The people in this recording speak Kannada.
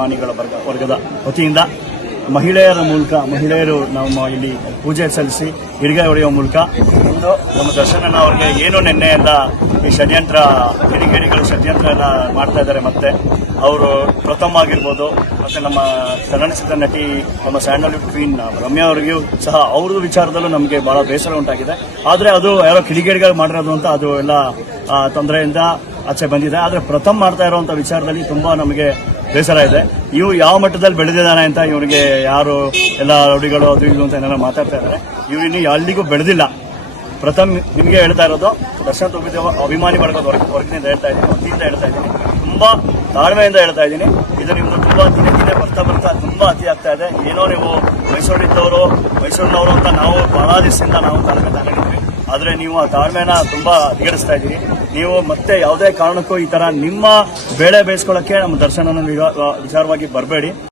ಅಭಿಮಾನಿಗಳ ವರ್ಗದ ವತಿಯಿಂದ ಮಹಿಳೆಯರು ನಮ್ಮ ಇಲ್ಲಿ ಪೂಜೆ ಸಲ್ಲಿಸಿ ಹಿಡಿಗೆ ಹೊಡೆಯುವ ಮೂಲಕ ಇಂದು ನಮ್ಮ ದರ್ಶನ ಅವರಿಗೆ ಏನು ನಿನ್ನೆಯಿಂದ ಈ ಕಿಡಿಗೇಡಿಗಳು ಷಡ್ಯಂತ್ರ ಎಲ್ಲ ಮಾಡ್ತಾ ಇದ್ದಾರೆ. ಮತ್ತೆ ಅವರು ಪ್ರಥಮ ಆಗಿರ್ಬೋದು, ಮತ್ತೆ ನಮ್ಮ ಚಲನಚಿತ್ರ ನಟಿ ನಮ್ಮ ಸ್ಯಾಂಡಲ್ವುಡ್ ಕ್ವೀನ್ ರಮ್ಯಾ ಅವರಿಗೂ ಸಹ ಅವ್ರದ್ದು ವಿಚಾರದಲ್ಲೂ ನಮಗೆ ಬಹಳ ಬೇಸರ ಉಂಟಾಗಿದೆ. ಆದರೆ ಅದು ಯಾರೋ ಕಿಡಿಗೇಡಿಗಳು ಮಾಡಿರೋದು ಅಂತ ಅದು ಎಲ್ಲ ತೊಂದರೆಯಿಂದ ಆಚೆ ಬಂದಿದೆ. ಆದರೆ ಪ್ರಥಮ ಮಾಡ್ತಾ ಇರುವಂತ ವಿಚಾರದಲ್ಲಿ ತುಂಬಾ ನಮಗೆ ಬೇಸರ ಇದೆ. ಇವು ಯಾವ ಮಟ್ಟದಲ್ಲಿ ಬೆಳೆದಿದ್ದಾನೆ ಅಂತ ಇವರಿಗೆ ಯಾರು ಎಲ್ಲ ರೌಡಿಗಳು ಅದು ಇದು ಅಂತ ಏನಾರ ಮಾತಾಡ್ತಾ ಇದ್ದಾರೆ. ಇವ್ರು ಇನ್ನು ಅಲ್ಲಿಗೂ ಬೆಳೆದಿಲ್ಲ. ಪ್ರಥಮ ನಿಮಗೆ ಹೇಳ್ತಾ ಇರೋದು ದರ್ಶನ್ ಅಭಿಮಾನಿ ಬಳಗದ ವರ್ಗದಿಂದ ಹೇಳ್ತಾ ಇದ್ದೀನಿ, ವತಿಯಿಂದ ಹೇಳ್ತಾ ಇದ್ದೀನಿ, ತುಂಬಾ ತಾಳ್ಮೆಯಿಂದ ಹೇಳ್ತಾ ಇದ್ದೀನಿ. ಇದು ನಿಮ್ದು ತುಂಬಾ ದಿನೇ ಬರ್ತಾ ತುಂಬಾ ಅತಿ ಆಗ್ತಾ ಇದೆ. ಏನೋ ನೀವು ಮೈಸೂರಿನವರು ಅಂತ ನಾವು ಬಹಳ ದಿವಸದಿಂದ ನಾವು ತಾಳ್ಮೆ ತಗೊಂಡಿದ್ವಿ. ಆದ್ರೆ ನೀವು ಆ ತಾಳ್ಮೆನ ತುಂಬಾ ಅಧಿಗರಿಸ್ತಾ ಇದ್ದೀರಿ. ನೀವು ಮತ್ತೆ ಯಾವುದೇ ಕಾರಣಕ್ಕೂ ಈ ತರ ನಿಮ್ಮ ಬೇಳೆ ಬೇಯಿಸ್ಕೊಳ್ಳಕ್ಕೆ ನಮ್ಮ ದರ್ಶನ ವಿಚಾರವಾಗಿ ಬರಬೇಡಿ.